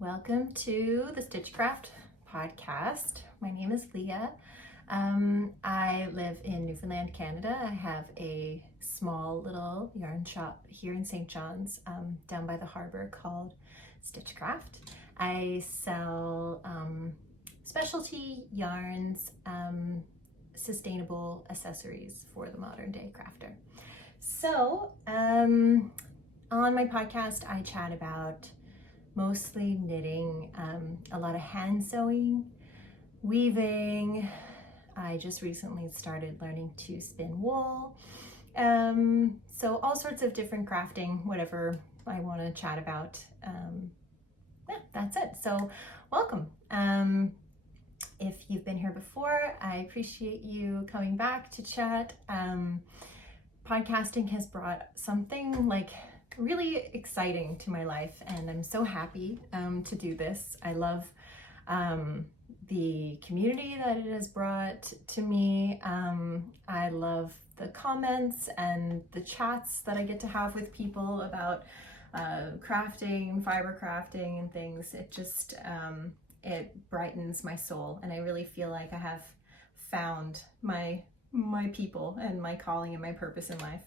Welcome to the Stitch Cræft Podcast. My name is Leah. I live in Newfoundland, Canada. I have a small little yarn shop here in St. John's down by the harbor called Stitch Cræft. I sell specialty yarns, sustainable accessories for the modern day crafter. So on my podcast, I chat about mostly knitting, a lot of hand sewing, weaving. I just recently started learning to spin wool. So all sorts of different crafting, whatever I want to chat about. Yeah, that's it. So welcome. If you've been here before, I appreciate you coming back to chat. Podcasting has brought something like really exciting to my life, and I'm so happy to do this. I love the community that it has brought to me. I love the comments and the chats that I get to have with people about crafting, fiber crafting and things. It just, it brightens my soul, and I really feel like I have found my people and my calling and my purpose in life.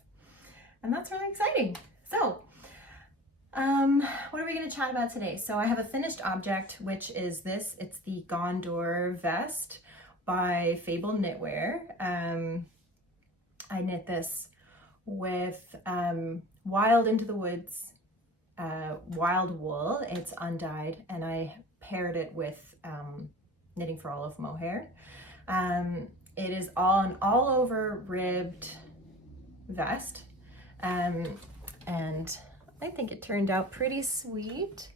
And that's really exciting. So, what are we going to chat about today? So I have a finished object, which is this. It's the Gondor vest by Fable Knitwear. I knit this with Wild Into the Woods wild wool. It's undyed, and I paired it with Knitting for All of Mohair. It is an all-over ribbed vest. And I think it turned out pretty sweet.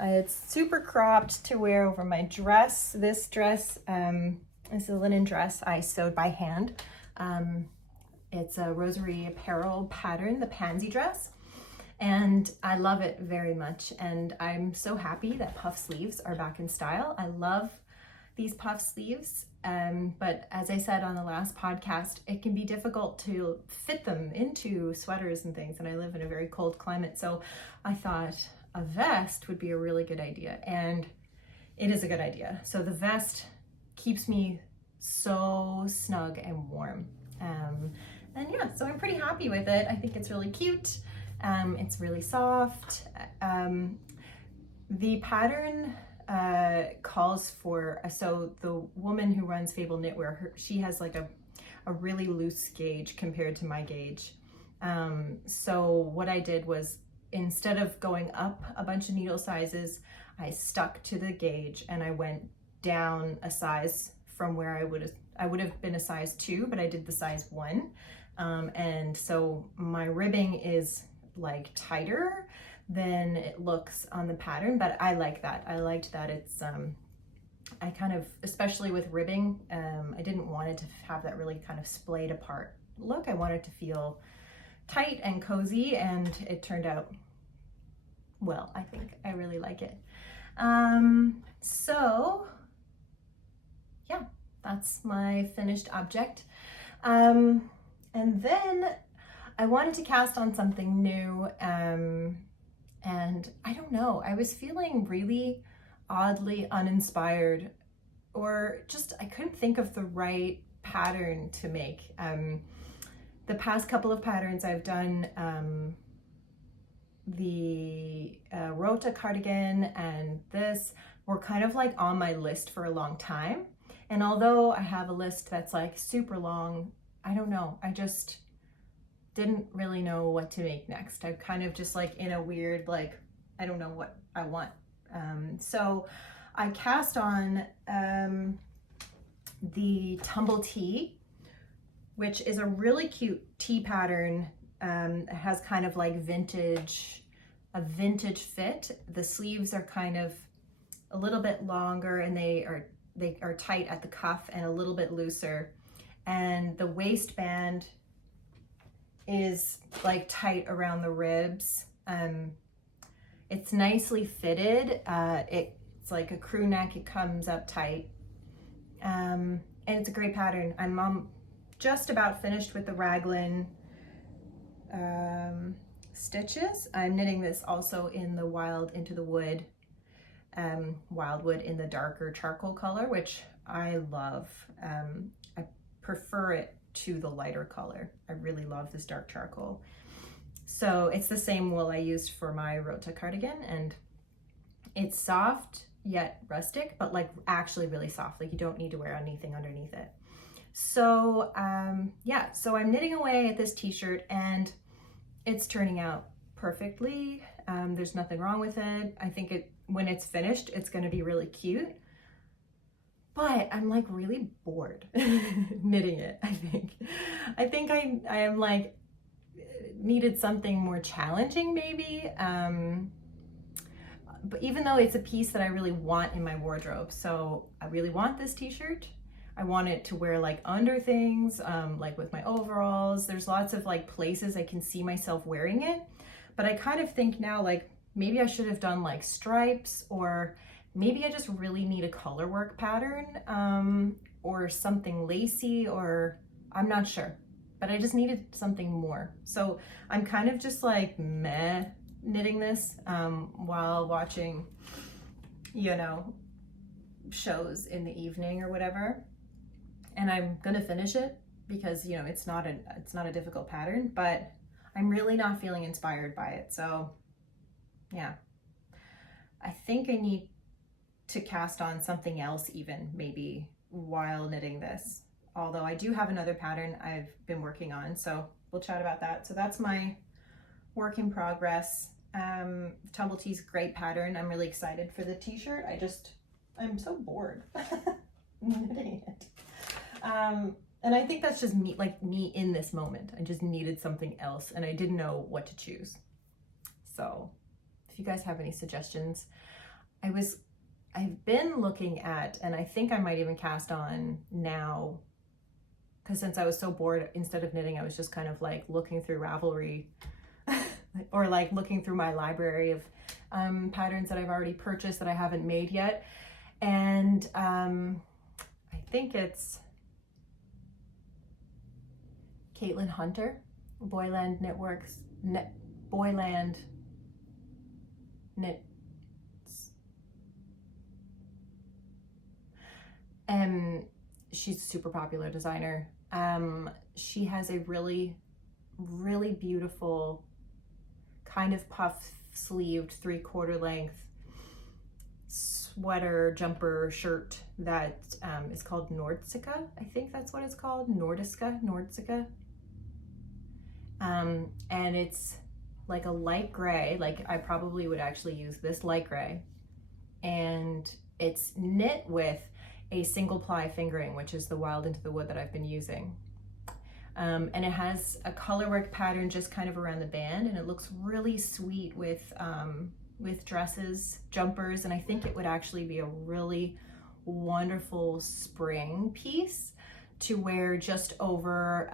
It's super cropped to wear over my dress. This dress is a linen dress I sewed by hand. It's a Rosary Apparel pattern, the pansy dress. And I love it very much. And I'm so happy that puff sleeves are back in style. I love these puff sleeves. But as I said on the last podcast, it can be difficult to fit them into sweaters and things, and I live in a very cold climate, so I thought a vest would be a really good idea, and it is a good idea. So the vest keeps me so snug and warm, and yeah, so I'm pretty happy with it. I think it's really cute. It's really soft. The pattern calls for, so the woman who runs Fable Knitwear, she has like a really loose gauge compared to my gauge. So what I did was, instead of going up a bunch of needle sizes, I stuck to the gauge and I went down a size from where I would have been a size 2, but I did the size 1. And so my ribbing is like tighter than it looks on the pattern, but I like that. I liked that it's, I kind of, especially with ribbing, I didn't want it to have that really kind of splayed apart look. I wanted it to feel tight and cozy, and it turned out well. I think I really like it. So yeah, that's my finished object. And then I wanted to cast on something new, and I don't know, I was feeling really oddly uninspired, or just I couldn't think of the right pattern to make. The past couple of patterns I've done, the Rota cardigan and this were kind of like on my list for a long time. And although I have a list that's like super long, I don't know, I just didn't really know what to make next. I'm kind of just like in a weird, like, I don't know what I want. So I cast on the Tumble tee, which is a really cute tee pattern. It has kind of like a vintage fit. The sleeves are kind of a little bit longer, and they are tight at the cuff and a little bit looser. And the waistband is like tight around the ribs. It's nicely fitted. It's like a crew neck. It comes up tight. And it's a great pattern. I'm just about finished with the raglan stitches. I'm knitting this also in the Wild Into the Wood Wildwood in the darker charcoal color, which I love. I prefer it to the lighter color. I really love this dark charcoal. So it's the same wool I used for my Rota cardigan, and it's soft yet rustic, but like actually really soft. Like you don't need to wear anything underneath it. So yeah, so I'm knitting away at this t-shirt and it's turning out perfectly. There's nothing wrong with it. I think when it's finished, it's going to be really cute. But I'm like really bored knitting it, I think. I think I am like needed something more challenging maybe. But even though it's a piece that I really want in my wardrobe, so I really want this t-shirt. I want it to wear like under things, like with my overalls. There's lots of like places I can see myself wearing it. But I kind of think now like maybe I should have done like stripes, or maybe I just really need a color work pattern, or something lacy, or I'm not sure. But I just needed something more. So I'm kind of just like meh knitting this while watching, you know, shows in the evening or whatever. And I'm gonna finish it because, you know, it's not a difficult pattern, but I'm really not feeling inspired by it. So yeah, I think I need to cast on something else even maybe while knitting this. Although I do have another pattern I've been working on, so we'll chat about that. So that's my work in progress. Tumble Tee's great pattern. I'm really excited for the t-shirt. I'm so bored knitting it. And I think that's just me, like me in this moment. I just needed something else and I didn't know what to choose. So if you guys have any suggestions, I've been looking at, and I think I might even cast on now, because since I was so bored, instead of knitting, I was just kind of like looking through Ravelry or like looking through my library of patterns that I've already purchased that I haven't made yet. And I think it's Caitlin Hunter, Boyland Knitworks, Boyland Knit. She's a super popular designer. She has a really, really beautiful kind of puff sleeved 3/4 length sweater, jumper, shirt that is called Nordsika. I think that's what it's called, Nordsika. And it's like a light gray, like I probably would actually use this light gray. And it's knit with a single ply fingering, which is the Wild Into the Wood that I've been using. And it has a colorwork pattern just kind of around the band, and it looks really sweet with dresses, jumpers, and I think it would actually be a really wonderful spring piece to wear just over.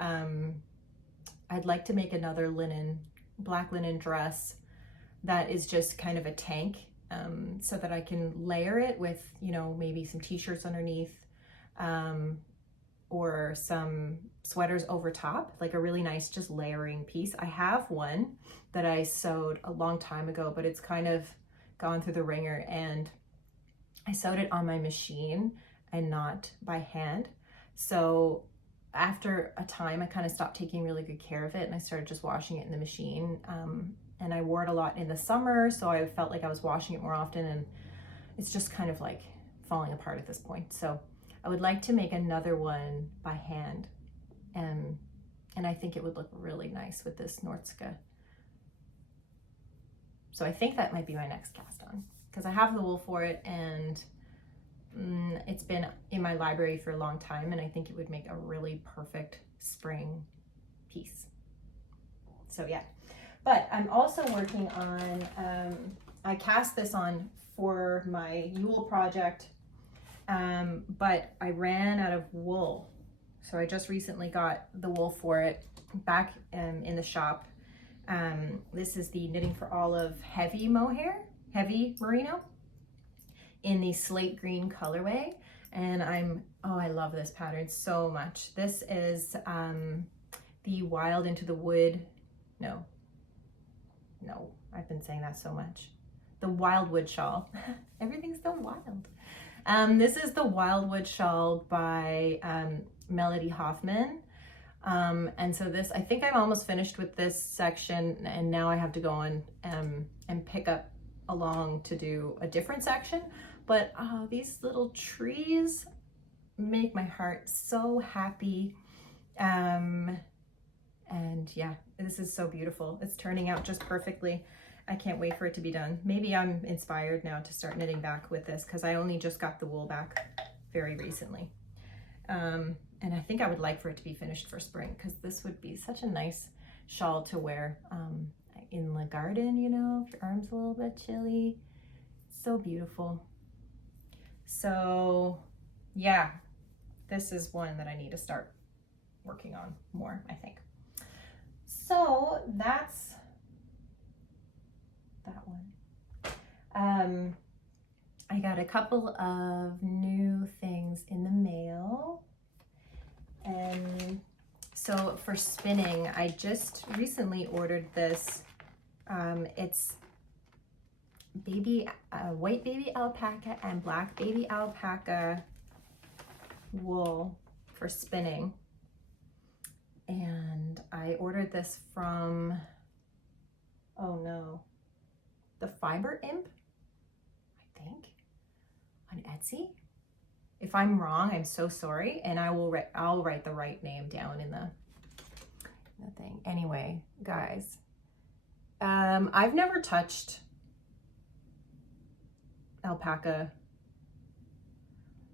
I'd like to make another black linen dress that is just kind of a tank, so that I can layer it with, you know, maybe some t-shirts underneath, or some sweaters over top, like a really nice just layering piece. I have one that I sewed a long time ago, but it's kind of gone through the ringer, and I sewed it on my machine and not by hand. So after a time, I kind of stopped taking really good care of it, and I started just washing it in the machine. And I wore it a lot in the summer, so I felt like I was washing it more often, and it's just kind of like falling apart at this point. So I would like to make another one by hand, and I think it would look really nice with this Nordsika. So I think that might be my next cast on, because I have the wool for it, and it's been in my library for a long time, and I think it would make a really perfect spring piece. So yeah, but I'm also working on, I cast this on for my Yule project, but I ran out of wool. So I just recently got the wool for it back in the shop. This is the Knitting for Olive Heavy Mohair, Heavy Mereno, in the slate green colorway. And I love this pattern so much. This is the Wild Into the Wood, no, I've been saying that so much. the Wildwood Shawl. Everything's so wild. This is the Wildwood Shawl by Melody Hoffmann. And so this, I think I'm almost finished with this section, and now I have to go on and pick up along to do a different section. But these little trees make my heart so happy. And yeah, this is so beautiful. It's turning out just perfectly. I can't wait for it to be done. Maybe I'm inspired now to start knitting back with this, because I only just got the wool back very recently. And I think I would like for it to be finished for spring, because this would be such a nice shawl to wear in the garden, you know, if your arm's a little bit chilly. So beautiful. So yeah, this is one that I need to start working on more, I think. So that's that one. I got a couple of new things in the mail. And so for spinning, I just recently ordered this. It's white baby alpaca and black baby alpaca wool for spinning. And I ordered this from, oh no, the Fiber Imp, I think, on Etsy. If I'm wrong, I'm so sorry, and I'll write the right name down in the thing. Anyway, guys, I've never touched alpaca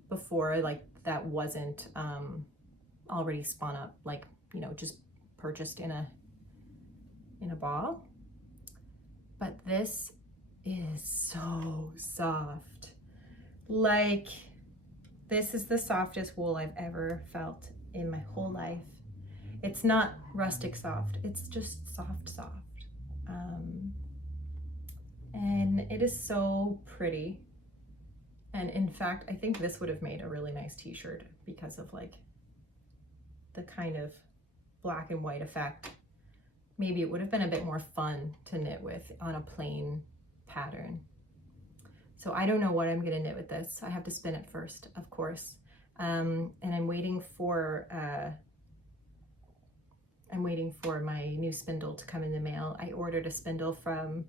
before, like that wasn't already spun up, like, you know, just purchased in a ball. But this is so soft. Like, this is the softest wool I've ever felt in my whole life. It's not rustic soft, it's just soft. And it is so pretty. And in fact, I think this would have made a really nice t-shirt because of like the kind of black and white effect. Maybe it would have been a bit more fun to knit with on a plain pattern. So I don't know what I'm gonna knit with this. I have to spin it first, of course. And I'm waiting for my new spindle to come in the mail. I ordered a spindle from,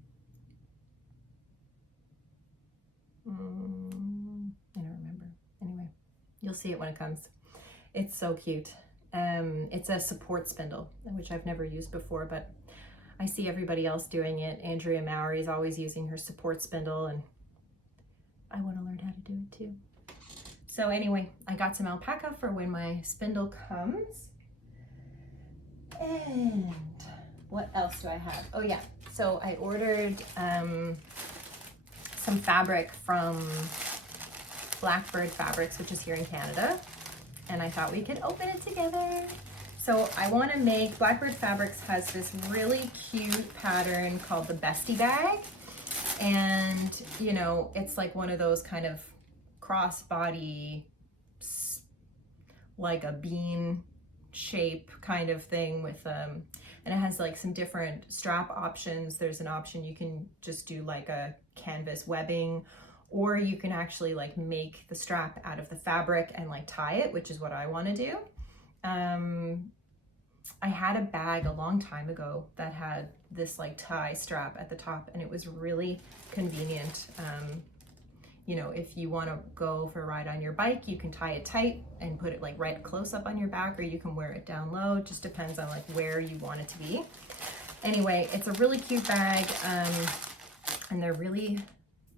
I don't remember. Anyway, you'll see it when it comes. It's so cute. It's a support spindle, which I've never used before, but I see everybody else doing it. Andrea Mowry is always using her support spindle, and I want to learn how to do it too. So anyway, I got some alpaca for when my spindle comes. And what else do I have? Oh yeah, so I ordered some fabric from Blackbird Fabrics, which is here in Canada, and I thought we could open it together. So I want to make, Blackbird Fabrics has this really cute pattern called the Bestie Bag. And, you know, it's like one of those kind of crossbody, like a bean shape kind of thing with, and it has like some different strap options. There's an option you can just do like a canvas webbing, or you can actually like make the strap out of the fabric and like tie it, which is what I want to do. I had a bag a long time ago that had this like tie strap at the top, and it was really convenient. You know, if you want to go for a ride on your bike, you can tie it tight and put it like right close up on your back, or you can wear it down low. It just depends on like where you want it to be. Anyway, it's a really cute bag, and they're really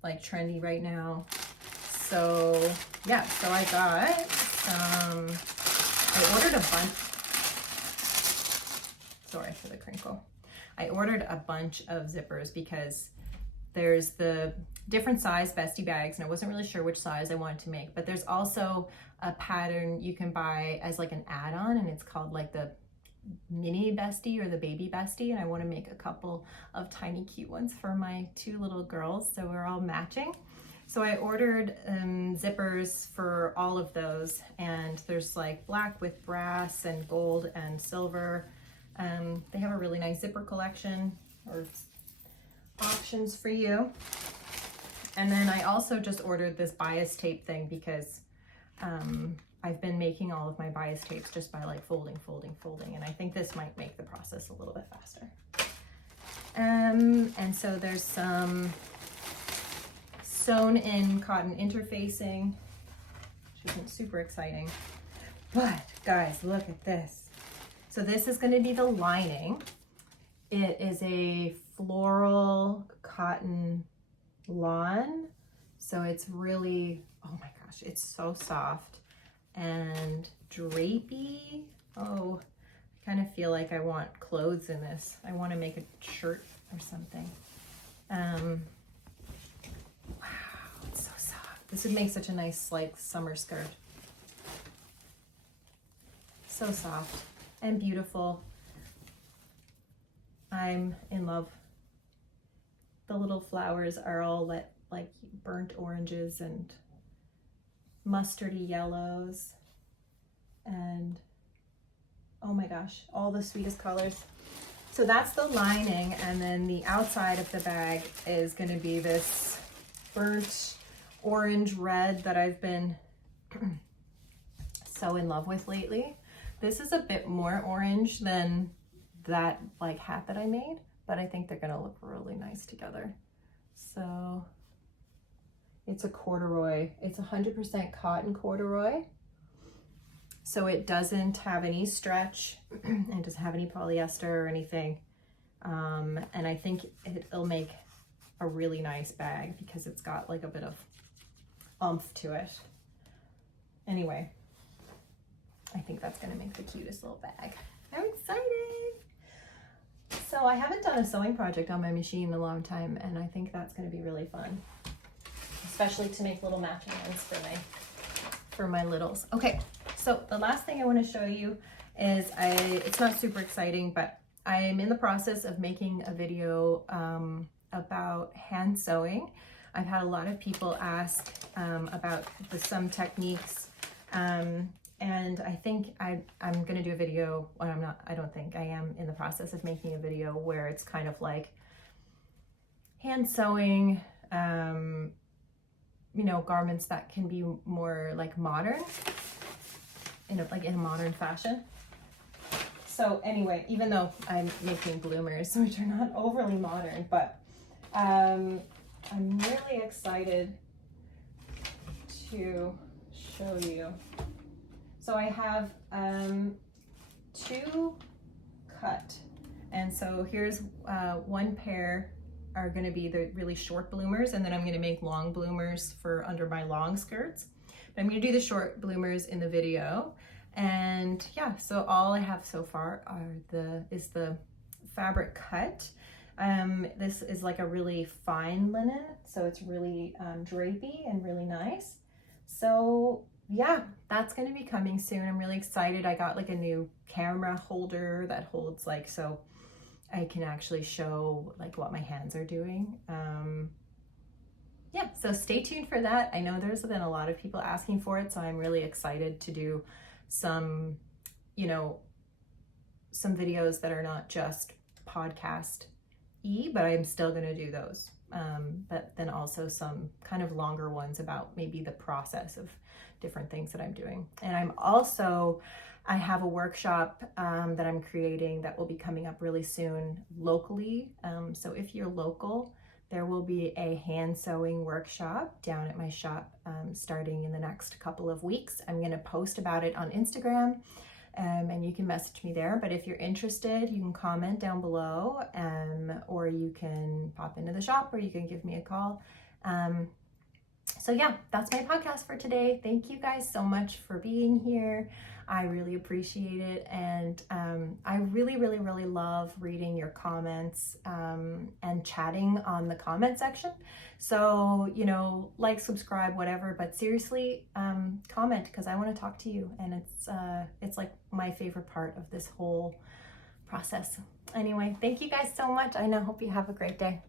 like trendy right now. So yeah, so I got I ordered a bunch. Sorry for the crinkle. I ordered a bunch of zippers because there's the different size bestie bags, and I wasn't really sure which size I wanted to make, but there's also a pattern you can buy as like an add-on, and it's called like the mini bestie or the baby bestie, and I want to make a couple of tiny cute ones for my two little girls, so we're all matching. So I ordered zippers for all of those, and there's like black with brass and gold and silver. They have a really nice zipper collection or options for you. And then I also just ordered this bias tape thing because I've been making all of my bias tapes just by like folding, and I think this might make the process a little bit faster. And so there's some sewn in cotton interfacing, which isn't super exciting, but guys, look at this. So this is going to be the lining. It is a floral cotton lawn, so it's really, oh my gosh, it's so soft and drapey. Oh, I kind of feel like I want clothes in this. I want to make a shirt or something. Wow, it's so soft. This would make such a nice like summer skirt. So soft and beautiful. I'm in love. The little flowers are all like burnt oranges and mustardy yellows, and oh my gosh, all the sweetest colors. So that's the lining, and then the outside of the bag is going to be this burnt orange red that I've been so in love with lately. This is a bit more orange than that like hat that I made, but I think they're going to look really nice together. So it's a corduroy. It's 100% cotton corduroy. So it doesn't have any stretch and doesn't have any polyester or anything. And I think it'll make a really nice bag because it's got like a bit of oomph to it. Anyway, I think that's gonna make the cutest little bag. I'm excited. So I haven't done a sewing project on my machine in a long time, and I think that's gonna be really fun, especially to make little matching ones for my littles. Okay, so the last thing I want to show you is it's not super exciting, but I am in the process of making a video about hand sewing. I've had a lot of people ask about some techniques, and I think I'm going to do a video. Well, I am in the process of making a video where it's kind of like hand sewing, you know, garments that can be more like modern, in a modern fashion. So anyway, even though I'm making bloomers, which are not overly modern, but I'm really excited to show you. So I have 2 cut, and so here's one pair are going to be the really short bloomers, and then I'm going to make long bloomers for under my long skirts. But I'm going to do the short bloomers in the video. And yeah, so all I have so far is the fabric cut. This is like a really fine linen, so it's really drapey and really nice. So yeah, that's going to be coming soon. I'm really excited. I got like a new camera holder that holds like, so I can actually show like what my hands are doing. Yeah, so stay tuned for that. I know there's been a lot of people asking for it, so I'm really excited to do some, you know, some videos that are not just podcast-y, but I'm still going to do those. But then also some kind of longer ones about maybe the process of different things that I'm doing. And I have a workshop that I'm creating that will be coming up really soon locally. So if you're local, there will be a hand sewing workshop down at my shop starting in the next couple of weeks. I'm going to post about it on Instagram, and you can message me there. But if you're interested, you can comment down below, or you can pop into the shop, or you can give me a call. So yeah, that's my podcast for today. Thank you guys so much for being here. I really appreciate it. And I really, really, really love reading your comments and chatting on the comment section. So, you know, like, subscribe, whatever, but seriously, comment, because I want to talk to you. And it's like my favorite part of this whole process. Anyway, thank you guys so much. I hope you have a great day.